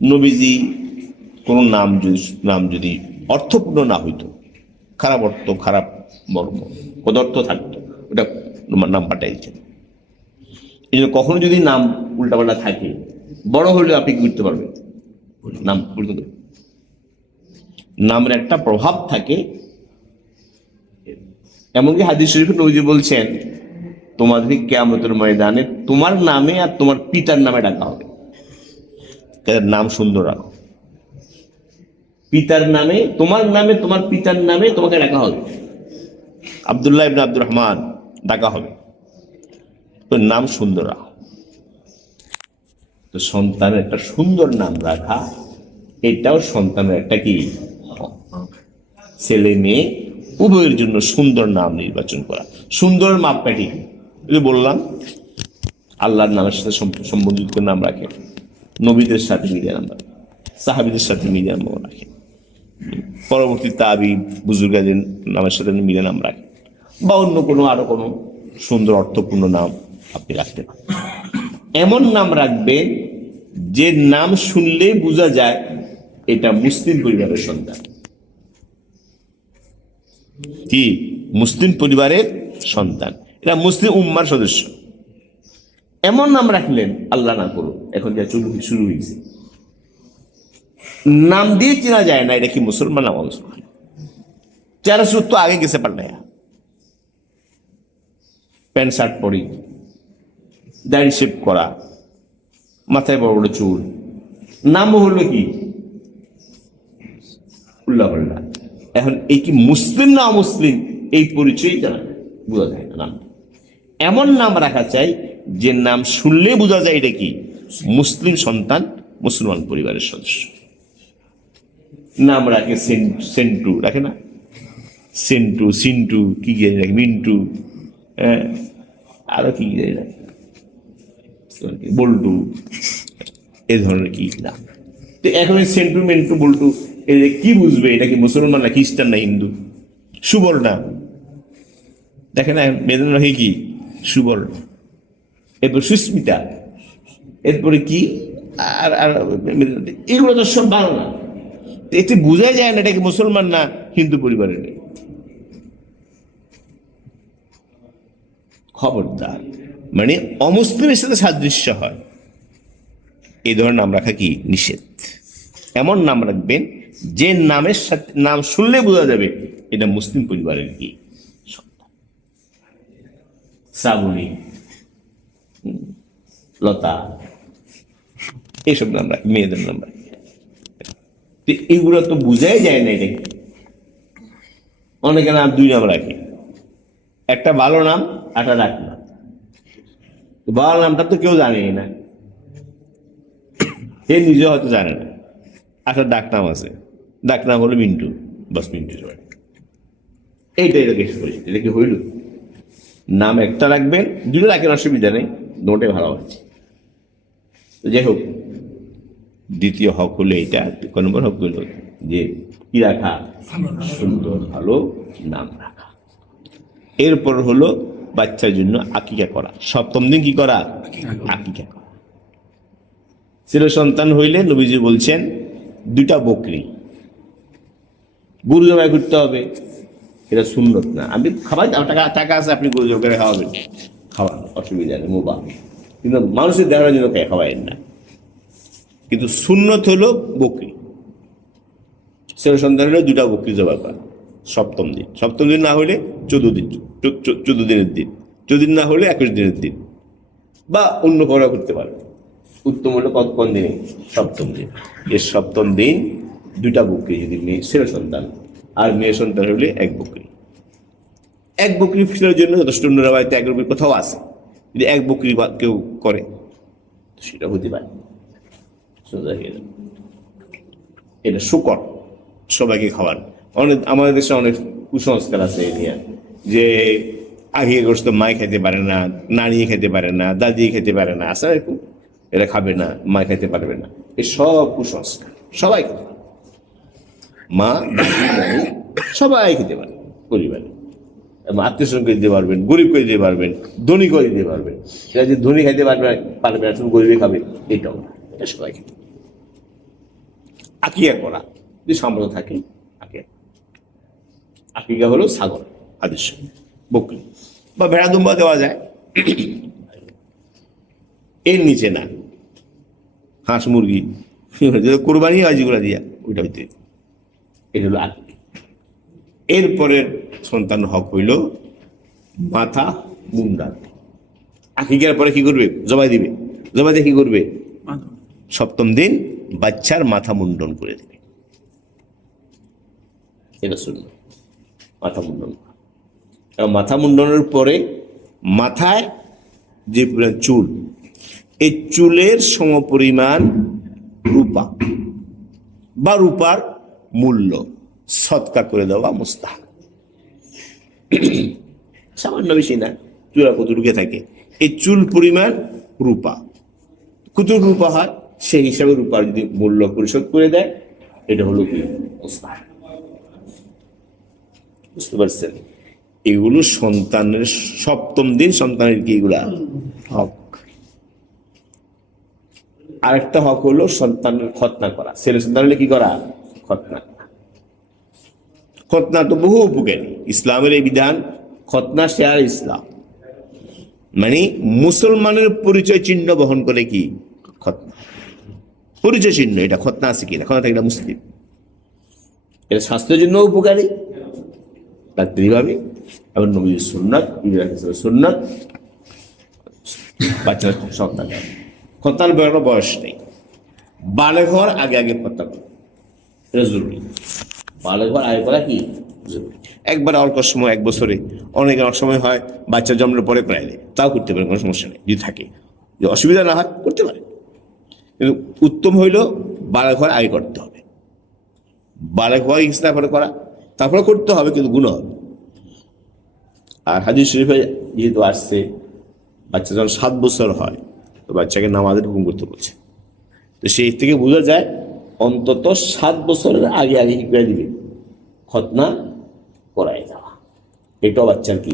নবীজি কোন নাম যদি অর্থপূর্ণ না হইতো, খারাপ অর্থ, খারাপ মর্ম, পদার্থ থাকতো, ওটা নাম পাল্টাই দিচ্ছেন। এই জন্য কখনো যদি নাম উল্টাপাল্টা থাকে, বড় হলে আপনি কি করতে পারবেন? নাম উল্টো, নামের একটা প্রভাব থাকে। এমনকি হাদিস শরীফে নবীজি বলছেন, তোমাদেরকে কিয়ামতের ময়দানে তোমার নামে আর তোমার পিতার নামে ডাকা হবে। তাদের নাম সুন্দর রাখো। পিতার নামে, তোমার নামে, তোমার পিতার নামে তোমাকে ডাকা হবে। আব্দুল্লাহ ইবনে আব্দুর রহমান ডাকা হবে, তো নাম সুন্দর রাখো। তো সন্তানের একটা সুন্দর নাম রাখা, এটাও সন্তানের একটা কি, ছেলে মেয়ে উভয়ের জন্য সুন্দর নাম নির্বাচন করা। সুন্দর মাপকাঠি বললাম, আল্লাহর নামের সাথে সম্বন্ধিত নাম রাখে, নবীদের সাথে মিলিয়ে নাম রাখে, সাহাবীদের সাথে মিলিয়ে নাম রাখে, পরবর্তী তাবি বুজুর্গদের নামের সাথে মিলিয়ে নাম রাখে, বা অন্য কোনো আরো কোনো সুন্দর অর্থপূর্ণ নাম আপনি রাখতে পারেন। এমন নাম রাখবেন যে নাম শুনলেই বোঝা যায় এটা মুসলিম পরিবারের সন্তান। কি? মুসলিম পরিবারের সন্তান, এটা মুসলিম উম্মার সদস্য। এমন নাম রাখলেন, আল্লাহ না করুন, এখন যা শুরু হয়েছে, নাম দিয়ে চেনা যায় না এটা কি মুসলমান না মুসলমান। চেহারা সুর তো আগে গেছে পাল্টায়া, প্যান্ট শার্ট পরি, দাড়ি শেভ করা, মাথায় বড় বড় চুল, নাম হলো কি উল্লাহ পাল্লা। এখন এই কি মুসলিম না অমুসলিম, এই পরিচয় জানা বোঝা যায় না। নাম এমন নাম রাখা চাই যে নাম শুনলে বোঝা যায় এটা কি মুসলিম সন্তান, মুসলমান পরিবারের সদস্য। নাম রাখে সেন্টু, রাখে না? সেন্টু, সিন্টু, কি রাখে, মিন্টু, হ্যাঁ, আরো কি রাখে, বল্টু, এ ধরনের কি নাম। তো এখন সেন্টু, মিন্টু, বল্টু, এর কি বুঝবে এটা কি মুসলমান না খ্রিস্টান না হিন্দু? সুবর্ণা, দেখে না মেয়েদের রাখে কি সুবর্ণ, এরপর সুস্মিতা, এরপরে কি আর এগুলো তো সব ভালো না। এতে বোঝা যায় না এটা কি মুসলমান না হিন্দু পরিবারের। খবরদার, মানে অমুসলিমের সাথে সাদৃশ্য হয় এই ধরনের নাম রাখা কি নিষেধ। এমন নাম রাখবেন যে নামের সাথে, নাম শুনলে বোঝা যাবে এটা মুসলিম পরিবারের কি সন্তান। শ্রাবণী, লতা, এইসব নাম রাখি, মেয়েদের নাম রাখি। এগুলো তো বুঝাই যায় না এটা কি। অনেকে নাম দুই নাম রাখি, একটা ভালো নাম, একটা ডাক নাম। ভালো নামটা তো কেউ জানেই না, সে নিজে হয়তো জানে না। একটা ডাক নাম আছে, ডাক নাম হলো মিন্টু, বাস মিন্টু। এইটা এটা বেশ পরিচিত, এটা কি হইল? নাম একটা রাখবেন, দুটো রাখেন, অসুবিধা নেই, দুটোই ভালো আছে। তো যাই হোক, দ্বিতীয় হক হলো এইটা। 1 নম্বর হক হলো যে কি রাখা, সুন্দর ভালো নাম রাখা। এরপর হলো বাচ্চার জন্য আকিকা করা, 7ম দিন কি করা, আকিকা করা। ছেলে সন্তান হইলে নবীজি বলছেন 2টা বকরি, গরু জবাই করতে হবে, এটা সুন্নত না। আপনি খাবার টাকা আছে, আপনি গরু জবাই করে খাওয়াবেন, খাওয়ান, অসুবিধা নেই, মোবা, কিন্তু মানুষের দেখানোর জন্য খাওয়াবেন না। কিন্তু সুন্নত হলো বকরি। ছেলে সন্তান হলে 2টা বকরি জবাই করা 7ম দিন। 7ম দিন না হলে 14 দিন, 14 দিনের দিন, 14 দিন না হলে 21 দিনের দিন, বা অন্য পড়া করতে পারবে। উত্তম হলো কোন দিনে, 7ম দিন। এর 7ম দিন 2টা বকরি, যদি মেয়ে ছেলে সন্তান, আর মেয়ে সন্তান হলে 1 বকরি। 1 বকরি ফিরের জন্য যথেষ্ট, বাড়িতে 1 বকরি কোথাও আছে, যদি 1 বকরি কেউ করে সেটা হতে পারে। এটা শুকর, সবাইকে খাওয়ান। অনেক আমাদের দেশে অনেক কুসংস্কার আছে এই নিয়ে, যে আগে গোস্ত মায় খেতে পারে না, নানি খেতে পারে না, দাদি খেতে পারে না, আসলে এরকম, এরা খাবে না, মা খেতে পারবে না, এই সব কুসংস্কার। সবাই খেতে পারে, মা, দাদি, নানি সবাই খেতে পারে পরিবারে। আত্মীয় স্বজন করে দিতে পারবেন, গরিব করে দিতে পারবেন, ধনী করে দিতে পারবেন। এটা যে ধনী খাইতে পারবে না, শুধু গরিবই খাবে, এটাও না, এটা সবাই খেতে। আকিকা করা যদি সামর্থ্য থাকে, আকিকা হলো ছাগল, আদেশ বকরি বা ভেড়া দুম্বা দেওয়া যায়, এর নিচে না। হাঁস মুরগি কোরবানি হয় যেগুলো দিয়া, ওইটা হইতে, এটা হলো আকিকা। এরপরের সন্তান হক হইল মাথা মুন্ডান। আকিকার পরে কি করবে, জবাই দিবে। জবাই দিয়ে কি করবে, 7ম দিন বাচ্চার মাথা মুন্ডন করে দেবে। এটা শুনল, মাথা মুন্ডন। মাথা মুন্ডনের পরে মাথায় যে চুল, এই চুলের সমপরিমাণ রূপা বা রূপার মূল্য সদকা করে দেওয়া মুস্তাহাব। সামান্য বেশি না, চুলা কতটুকু থাকে, এই চুল পরিমাণ রূপা, কতটুকু রূপা হয় সেই হিসাবে রূপার যদি মূল্য পরিশোধ করে দেয়, এটা হলো কি মুস্তাহাব। বুঝতে পারছেন? এগুলো সন্তানের 7ম দিন সন্তানের কি, এগুলা হক। আরেকটা হক হলো সন্তানের খতনা করা। ছেলে সন্তান হলে কি করা, খতনা। খতনা তো বহু উপকারী, ইসলামের এই বিধান, খতনা শেয়ার ইসলাম, মানে মুসলমানের পরিচয় চিহ্ন বহন করে কি খতনা, পরিচয় চিহ্ন। এটা খতনা আছে কিনা, খতনা এটা মুসলিম, এটা স্বাস্থ্যের জন্য উপকারী ডাক্তারিভাবে, এবং নবীর সুন্নাত, সুন্নাত। বাচ্চারা সন্তান খতনার বেরোনো বয়স নেই, বালেগ হওয়ার আগে আগে খতনা করা এটা জরুরি। বালেগ হওয়ার আগে করা কি জরুরি। একবার অল্প সময়, 1 বছরে, অনেক সময় হয় বাচ্চা জন্মের পরে করাই দেয়, তাও করতে পারে, কোনো সমস্যা নেই, যদি থাকে, যে অসুবিধা না হয় করতে পারে। কিন্তু উত্তম হইল বালেগ হওয়ার আগে করতে হবে। বালেগ হওয়ার ইচ্ছা করে করা, তারপরে করতে হবে, কিন্তু গুণ হবে। আর হাদিস শরীফে যেহেতু আসছে, বাচ্চা যখন 7 বছর হয় তো বাচ্চাকে নামাজের হুকুম করতে বলছে। তো সেই থেকে বোঝা যায় অন্তত 7 বছরের আগে আগে কি করে দিবে, খতনা করাই দেওয়া। এটাও বাচ্চার কি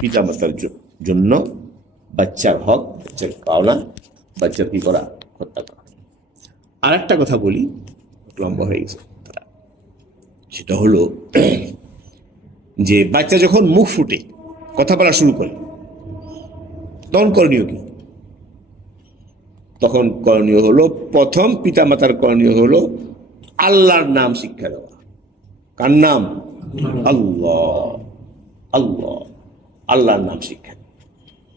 পিতা মাতার জন্য বাচ্চার হক, বাচ্চার পাওনা, বাচ্চার কি করা, হত্যা করা। আর একটা কথা বলি, লম্বা হয়ে গেছে, সেটা হলো যে বাচ্চা যখন মুখ ফুটে কথা বলা শুরু করে, তখন করণীয় কি? তখন করণীয় হলো, প্রথম পিতা মাতার করণীয় হলো আল্লাহর নাম শিক্ষা দেওয়া। কার নাম? আল্লাহ। আল্লাহ, আল্লাহর নাম শিক্ষা,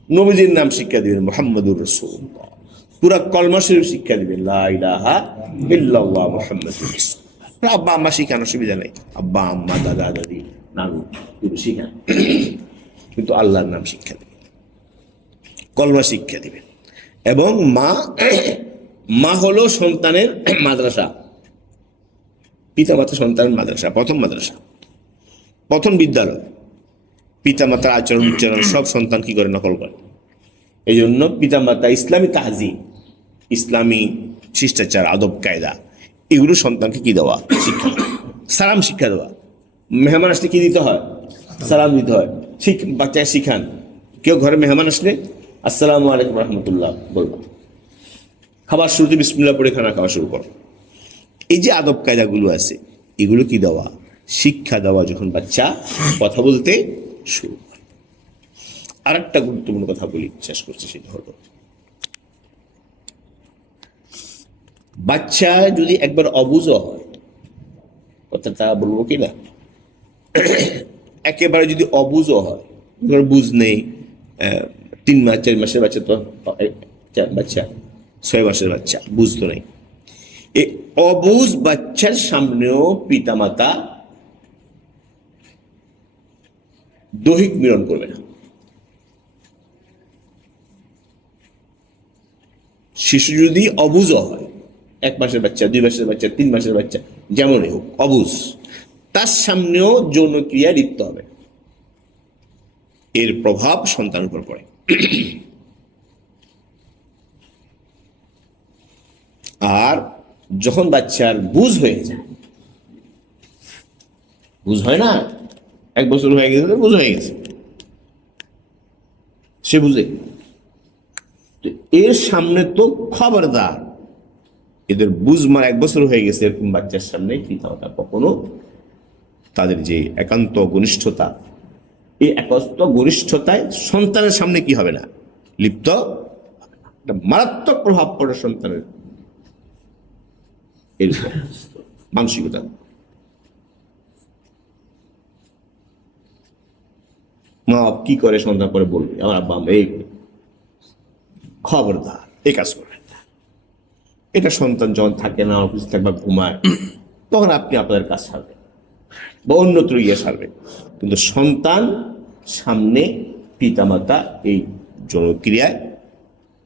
নবীজির নাম শিক্ষা দিবেন, মুহাম্মদুর রাসূলুল্লাহ। পুরা কলমা শরীফ শিক্ষা দিবেন, লা ইলাহা ইল্লাল্লাহ মুহাম্মাদুর রাসূলুল্লাহ। আব্বা আম্মা শিখানো অসুবিধা নেই, আব্বা আম্মা দাদা দাদি নানু শিখান, কিন্তু আল্লাহর নাম শিক্ষা দিবেন, কলমা শিক্ষা দিবেন। এবং মা হলো সন্তানের মাদ্রাসা, পিতা মাতা সন্তানের মাদ্রাসা, প্রথম মাদ্রাসা, প্রথম বিদ্যালয়। পিতামাতার আচরণ উচ্চারণ সব সন্তান কি করে নকল করে। এই জন্য পিতামাতা ইসলামী তাহজিব, ইসলামী শিষ্টাচার, আদব কায়দা এগুলো সন্তানকে কি দেওয়া, শিক্ষা, সালাম শিক্ষা দেওয়া। মেহমান আসলে কি দিতে হয়, সালাম দিতে হয়। বাচ্চাকে শিখান, কেউ ঘরে মেহমান আসলে আসসালামু আলাইকুম রহমতুল্লাহ বলবা, খাবার শুরুতে বিসমিল্লাহ পড়ে খানা খাওয়া শুরু করো। এই যে আদব কায়দাগুলো আছে এগুলো কি দেওয়া, শিক্ষা দেওয়া যখন বাচ্চা কথা বলতে শুরু করে। আর একটা গুরুত্বপূর্ণ কথা বলি, শেষ করছি, সেটা হলো বাচ্চা যদি একবার অবুঝ হয়, কথাটা বলবো কি না, একেবারে যদি অবুঝ হয়, বুঝ নেই, 3 মাস 4 মাসের বাচ্চা, তো বাচ্চা 6 মাসের বাচ্চা বুঝতো নেই, এই অবুঝ বাচ্চার সামনেও পিতামাতা দৈহিক মিলন করবে না। শিশু যদি অবুঝ হয়, 1 মাসের বাচ্চা, 2 মাসের বাচ্চা, 3 মাসের বাচ্চা, যেমনই হোক অবুঝ, তার সামনেও যৌন ক্রিয়া লিপ্ত হবে, এর প্রভাব সন্তানের উপর পড়ে। আর যখন বাচ্চার বুঝ হয়ে যায়, বুঝ হয় না, 1 বছর হয়ে গেছে, বুঝ হয়ে গেছে, সে বুঝে, এর সামনে তো খবরদার, এদের বুঝ 1 বছর হয়ে গেছে এরকম বাচ্চার সামনে পিতামাতা কখনো তাদের যে একান্ত ঘনিষ্ঠতা, এই একান্ত ঘনিষ্ঠতায় সন্তানের সামনে কি হবে না, লিপ্ত হবে না। একটা মারাত্মক প্রভাব পড়ে সন্তানের এর মানসিকতা। মা কি করে সন্তান করে বলবে, আমার আব্বা এই খবরদার এই কাজ করবেন না। এটা সন্তান যখন থাকে না, অফিস থাকবে, ঘুমায়, তখন আপনি আপনাদের কাজ সারবেন বা অন্যত্র গিয়ে সারবেন, কিন্তু সন্তান সামনে পিতামাতা এই যৌনক্রিয়ায়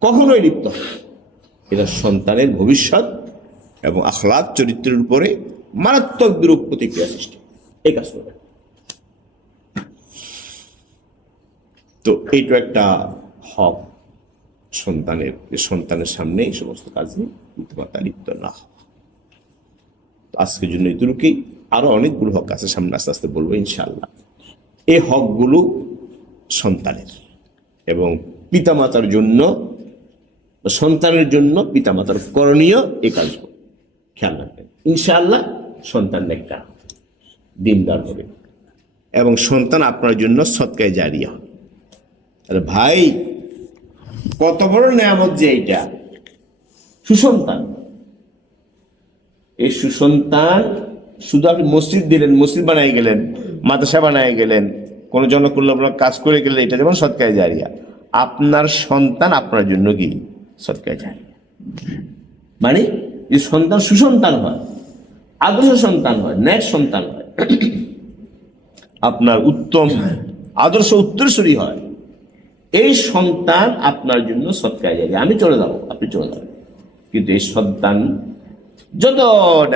কখনোই লিপ্ত হয়। এটা সন্তানের ভবিষ্যৎ এবং আখলাক চরিত্রের উপরে মারাত্মক বিরূপ প্রতিক্রিয়া সৃষ্টি, এই কাজ করবেন। তো এইটা একটা হক সন্তানের, সন্তানের সামনে এই সমস্ত কাজে পিতামাতা লিপ্ত না হওয়া। আজকের জন্য এটুকুই, আরো অনেকগুলো হক আছে, সামনে আস্তে আস্তে বলবো ইনশাআল্লাহ। এই হকগুলো সন্তানের এবং পিতামাতার জন্য, সন্তানের জন্য পিতামাতার করণীয় এই কাজগুলো খেয়াল রাখবেন। ইনশাআল্লাহ সন্তান একটা দিনদার হবে এবং সন্তান আপনার জন্য সদকায়ে জারিয়া হবে। আরে ভাই, কত বড় নেয়ামত যে এইটা সুসন্তান। এই সুসন্তান শুধু আপনি মসজিদ দিলেন, মসজিদ বানাই গেলেন, মাদ্রাসা বানাই গেলেন, কোনো জনকল্যাণমূলক কাজ করে গেলেন, এটা যেমন সদকায়ে জারিয়া, আপনার সন্তান আপনার জন্য কি সদকায়ে জারিয়া। মানে এই সন্তান সুসন্তান হয়, আদর্শ সন্তান হয়, ন্যায় সন্তান হয়, আপনার উত্তম আদর্শ উত্তরসূরি হয়, এই সন্তান আপনার জন্য সদকায়ে জারিয়া। আমি চলে যাবো, আপনি চলে যাবেন, কিন্তু এই সন্তান যত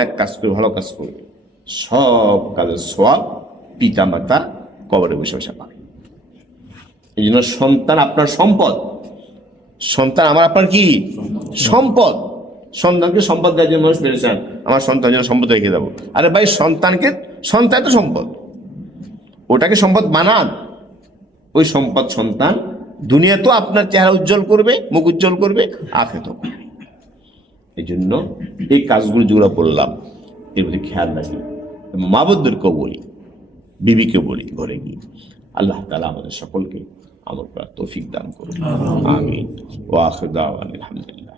এক কাজ করবে, ভালো কাজ করবে, সব কাজের সওয়াব পিতা মাতা কবরে বসে বসে পাবে। এই জন্য সন্তান আপনার সম্পদ, সন্তান আমার আপনার কি সম্পদ। সন্তানকে সম্পদ দেওয়ার জন্য মানুষ পেরেছেন, আমার সন্তান যেন সম্পদ রেখে দেবো। আরে ভাই, সন্তানকে, সন্তান তো সম্পদ, ওটাকে সম্পদ বানান। ওই সম্পদ সন্তান দুনিয়া তো আপনার চেহারা উজ্জ্বল করবে, মুখ উজ্জ্বল করবে, আখিরাতেও করবে। এই জন্য এই কাজগুলো যেগুলো বললাম এর প্রতি খেয়াল রাখি। মা বোনদেরকেও বলি, বিবিকেও বলি, ঘরে গিয়ে আল্লাহ তাআলা আমাদের সকলকে আমল করার তৌফিক দান করুন। আমিন। ওয়া আখিরু দাওয়ানা আলহামদুলিল্লাহ।